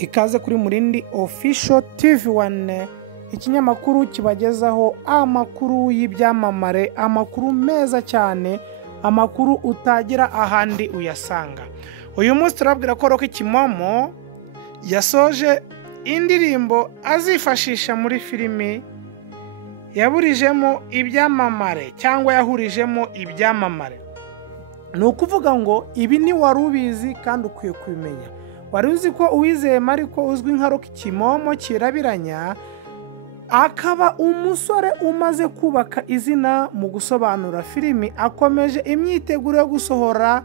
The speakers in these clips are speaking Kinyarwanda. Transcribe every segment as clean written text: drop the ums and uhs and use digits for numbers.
ikaze kuri Murindi Official TV1, ikinyamakuru kibagezaho amakuru y'ibyamamare, amakuru meza cyane, amakuru utagira ahandi uyasanga. Uyu munsi turabwira ko Rocky Kimomo yasoje indirimbo azifashisha muri filimi yaburijemo ibyamamare cyangwa yahurijemo ibyamamare. Ni ukuvuga ngo ibi ni wari ubizi kandi ukwiye kubimenya. Wari uzi ko Uwizeye Mariko uzwi nka Rocky Kimomo kirabiranya akaba umusore umaze kubaka izina mu gusobanura filimi, akomeje imyiteguro yo gusohora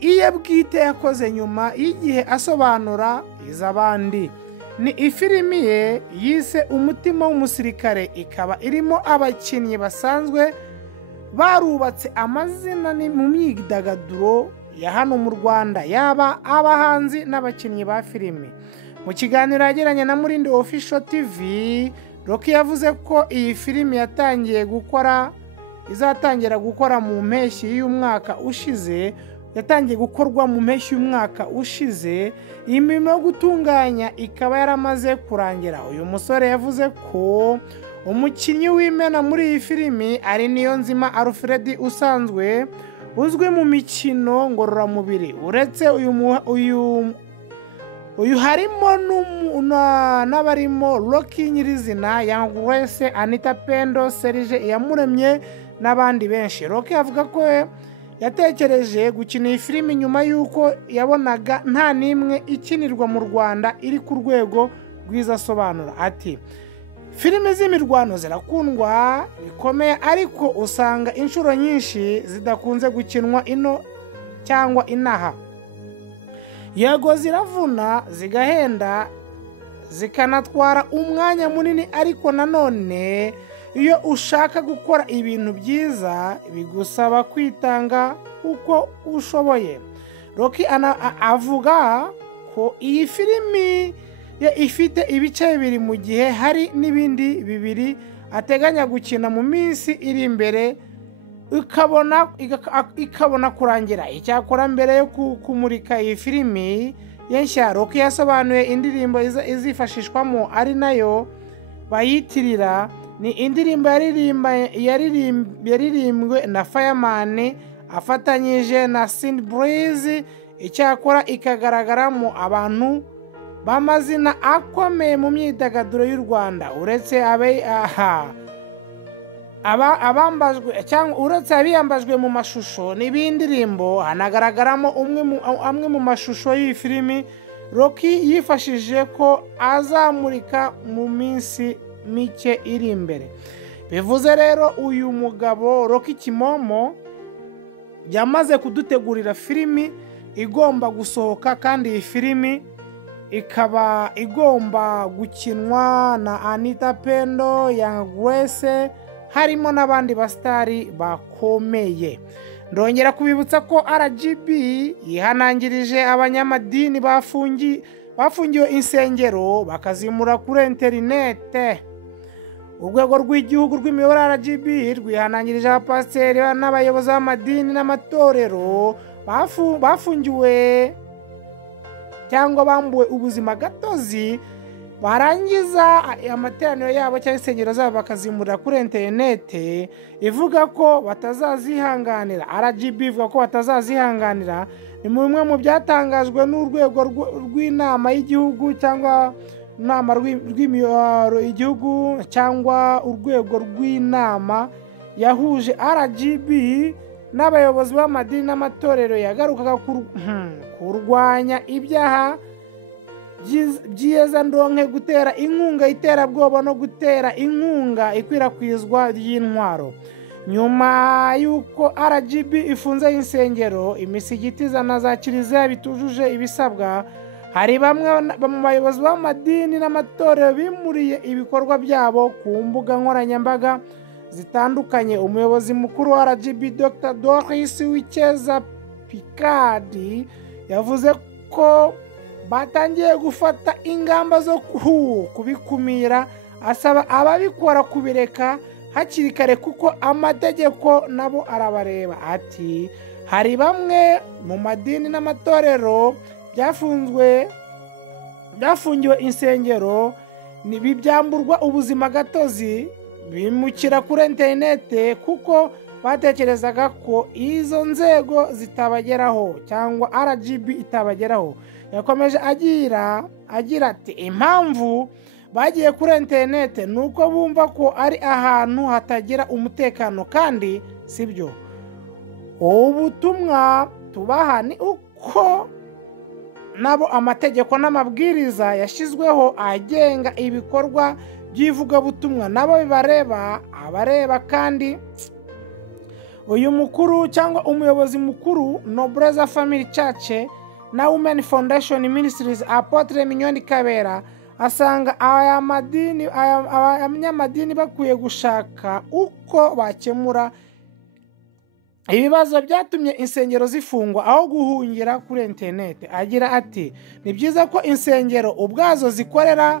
iye bwite yakoze nyuma y'igihe asobanura iz'abandi. Ni ifilimi ye yise Umutima w'Umusirikare, ikaba irimo abakinnyi basanzwe barubatse amazina ni mu myidagaduro ya hano mu Rwanda, yaba abahanzi n'abakinnyi ba filimi. Mu kiganiro yagiranye na Murindi Official TV, Rocky yavuze ko iyi filimi izatangira gukora mu mpeshyi y'umwaka ushize, yatangiye gukorwa mu mpeshyi y'umwaka ushize, imirimo yo gutunganya ikaba yaramaze kurangira. Uyu musore yavuze ko umukinnyi w'imena muri iyi filimi ari Niyonzima Alfred usanzwe uzwi mu mikino ngororamubiri. Uretse uyu harimo n'abarimo Rocky nyirizina, Young Grace, Anita Pendo, Serge Iyamuremye n'abandi benshi. Rocky avuga ko yatekereje gukina iyi filimi nyuma y'uko yabonaga nta n'imwe ikinirwa mu Rwanda iri ku rwego rwiza. Asobanura ati, filimi z'imirwano zirakundwa bikomeye, ariko usanga inshuro nyinshi zidakunze gukinwa ino cyangwa inaha. Yego ziravuna, zigahenda, zikanatwara umwanya munini, ariko nanone iyo ushaka gukora ibintu byiza bigusaba kwitanga uko ushoboye. Rocky avuga ko iyi filimi ifite ibice bibiri, mu gihe hari n'ibindi bibiri ateganya gukina mu minsi iri imbere ikabona kurangira. Icyakora mbere yo kumurika iyi filimi nshya, Rocky yasobanuye indirimbo izifashishwamo ari nayo bayitirira. Ni indirimbo yaririmbwe na Fireman afatanyije na Cindy Breeze. Icyakora ikagaragaramo abantu b'amazina akomeye mu myidagaduro y'u Rwanda. Uretse abiyambajwe mu mashusho n'ibindirimbo, hanagaragaramo amwe mu mashusho y'iyi filimi Rocky yifashishije ko azamurika mu minsi mike iri imbere. Bivuze rero uyu mugabo Rocky Kimomo yamaze kudutegurira filimi igomba gusohoka, kandi iyi filimi ikaba igomba gukinwa na Anita Pendo, Young Grace, harimo n'abandi basitari bakomeye. Ndongera kubibutsa ko RGB yihanangirije abanyamadini bafungiwe insengero bakazimura kuri interinete. Urwego rw'igihugu rw'imiyoborere RGB rwihanangirije abapasiteri n'abayobozi b'amadini n'amatorero bafungiwe cyangwa bambuwe ubuzima gatozi, barangiza amateraniro yabo cyangwa insengero zabo bakazimurira kuri interinete, ivuga ko batazazihanganira. RGB ivuga ko batazazihanganira. Ni bimwe mu byatangajwe n'urwego rw'inama y'igihugu cyangwa inama rw'imiyoboro igihugu cyangwa urwego rw'inama yahuje RGB n'abayobozi b'amadini n'amatorero, yagarukaga kurwanya ibyaha by'iyezandonke, gutera inkunga iterabwoba no gutera inkunga ikwirakwizwa ry'intwaro. Nyuma y'uko RGB ifunze insengero, imisigiti na za kiliziya bitujuje ibisabwa, hari bamwe mu bayobozi b'amadini n'amatorero bimuriye ibikorwa byabo ku mbuga nkoranyambaga zitandukanye. Umuyobozi mukuru wa RGB Dr. Doris Wikeza Picard yavuze ko batangiye gufata ingamba zo kubikumira, asaba ababikora kubireka hakiri kare kuko amategeko nabo arabareba. Ati, hari bamwe mu madini n'amatorero byafunzwe byafungiwe insengero byamburwa ubuzima gatozi bimukira kuri interinete kuko batekerezaga ko izo nzego zitabageraho cyangwa RGB itabageraho. Yakomeje agira ati impamvu bagiye kuri interinete nuko bumva ko ari ahantu hatagira umutekano kandi sibyo. Ubutumwa tubaha ni uko nabo amategeko n'amabwiriza yashyizweho agenga ibikorwa by'ivugabutumwa nabo bibareba abareba, kandi uyu mukuru cyangwa umuyobozi mukuru Nobleza Family Church na Women Foundation Ministries Apotre Mignone Kabera asanga abanyamadini bakwiye gushaka uko bakemura ibibazo byatumye insengero zifungwa aho guhungira kuri interinete. Agira ati ni byiza ko insengero ubwazo zikorerwa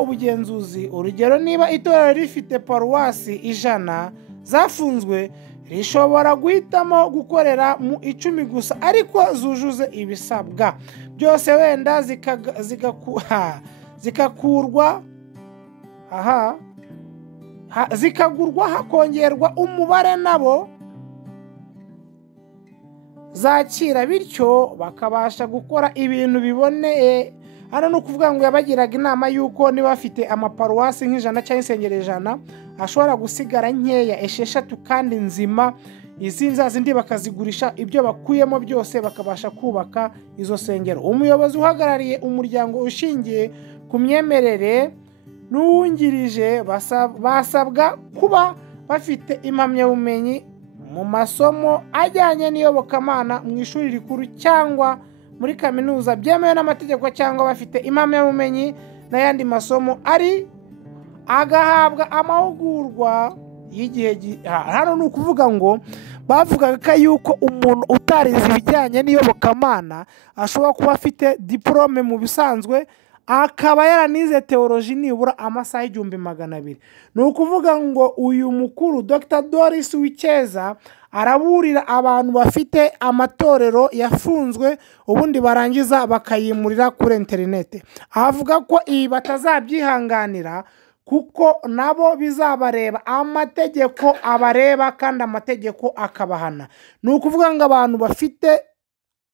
ubugenzuzi. Urugero, niba itorero rifite paruwasi 100 zafunzwe, rishobora guhitamo gukorera mu 10 gusa ariko zujuze ibisabwa byose, wenda zikagurwa hakongerwa umubare nabo zakira, bityo bakabasha gukora ibintu biboneye. Hano ni ukuvuga ngo yabagiraga inama y'uko niba bafite amaparuwasi nk'ijana cyangwa insengero 100 ashobora gusigara nkeya 6 kandi nzima, zindi bakazigurisha ibyo bakuyemo byose bakabasha kubaka izo sengero. Umuyobozi uhagarariye umuryango ushingiye ku myemerere n'uwungirije basabwa kuba bafite impamyabumenyi mu masomo ajyanye n'iyobokamana mu ishuri rikuru cyangwa muri kaminuza byemewe n'amategeko, cyangwa bafite impamyabumenyi n'ayandi masomo agahabwa amahugurwa y'igihe. Hano ni ukuvuga ngo bavugaga yuko umuntu utarize ibijyanye n'iyobokamana ashobora kuba afite diplome mu bisanzwe, akaba yaranize teoloji nibura amasaha 1200. Ni ukuvuga ngo uyu mukuru Dr. Doris Wikeza araburira abantu bafite amatorero yafunzwe ubundi barangiza bakayimurira kuri interinete. Avuga ko iyi batazabyihanganira kuko nabo bizabareba, amategeko abareba kandi amategeko akabahana. Ni ukuvuga ngo abantu bafite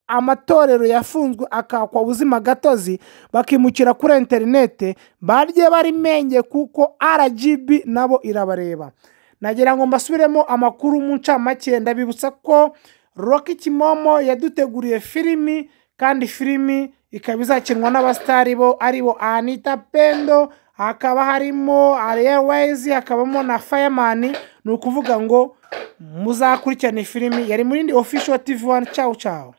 amatorero yafunzwe akakwa ubuzima gatozi bakimukira kuri interinete barye barimenge kuko RGB nabo irabareba. Nagira ngo mbasubiremo amakuru mu ncamake. Ndabibutsa ko Rocky Kimomo yaduteguriye filimi, kandi filimi ikaba izakinwa n'abastari aribo Anita Pendo, hakaba harimo Airways, hakabamo na Fireman. Ni ukuvuga ngo muzakurikirane filimi. Yari muri Official TV1. Ciao ciao.